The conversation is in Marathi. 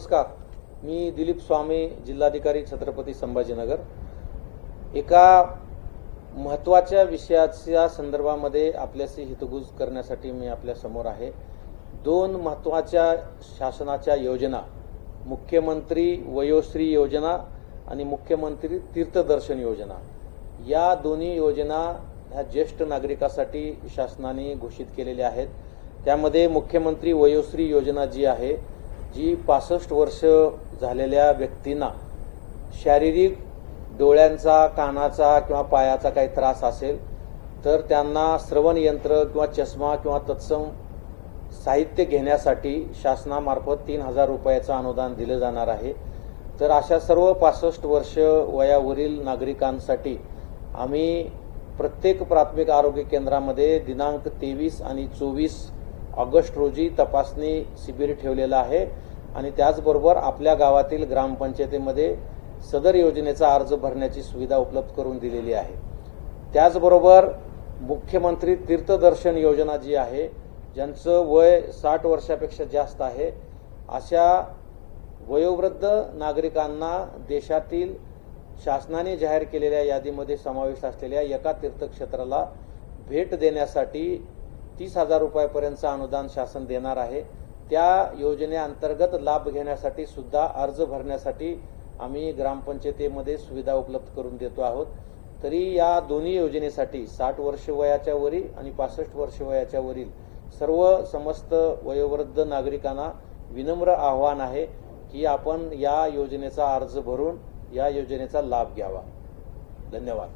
नमस्कार. मी दिलीप स्वामी जिल्हाधिकारी छत्रपती संभाजीनगर. एका महत्त्वाच्या विषयाच्या संदर्भामध्ये आपल्याशी हितगुज करण्यासाठी मी आपल्यासमोर आहे. दोन महत्त्वाच्या शासनाच्या योजना मुख्यमंत्री वयोश्री योजना आणि मुख्यमंत्री तीर्थदर्शन योजना. या दोन्ही योजना ह्या ज्येष्ठ नागरिकासाठी शासनाने घोषित केलेल्या आहेत. त्यामध्ये मुख्यमंत्री वयोश्री योजना जी आहे जी पासष्ट वर्ष झालेल्या व्यक्तींना शारीरिक डोळ्यांचा कानाचा किंवा पायाचा काही त्रास असेल तर त्यांना श्रवण यंत्र किंवा चष्मा किंवा तत्सम साहित्य घेण्यासाठी शासनामार्फत तीन हजार रुपयाचं अनुदान दिलं जाणार आहे. तर अशा सर्व पासष्ट वर्ष वयावरील नागरिकांसाठी आम्ही प्रत्येक प्राथमिक आरोग्य केंद्रामध्ये दिनांक तेवीस आणि चोवीस ऑगस्ट रोजी तपासणी शिबिर ठेवलेलं आहे आणि त्याचबरोबर आपल्या गावातील ग्रामपंचायतीमध्ये सदर योजनेचा अर्ज भरण्याची सुविधा उपलब्ध करून दिलेली आहे. त्याचबरोबर मुख्यमंत्री तीर्थदर्शन योजना जी आहे ज्यांचं वय साठ वर्षापेक्षा जास्त आहे अशा वयोवृद्ध नागरिकांना देशातील शासनाने जाहीर केलेल्या यादीमध्ये समावेश असलेल्या एका तीर्थक्षेत्राला भेट देण्यासाठी तीस हजार रुपयापर्यंतचं अनुदान शासन देणार आहे. त्या योजनेअंतर्गत लाभ घेण्यासाठी सुद्धा अर्ज भरण्यासाठी आम्ही ग्रामपंचायतीमध्ये सुविधा उपलब्ध करून देतो आहोत. तरी या दोन्ही योजनेसाठी साठ वर्ष वयाच्या वरील आणि पासष्ट वर्ष वयाच्या वरील सर्व समस्त वयोवृद्ध नागरिकांना विनम्र आव्हान आहे की आपण या योजनेचा अर्ज भरून या योजनेचा लाभ घ्यावा. धन्यवाद.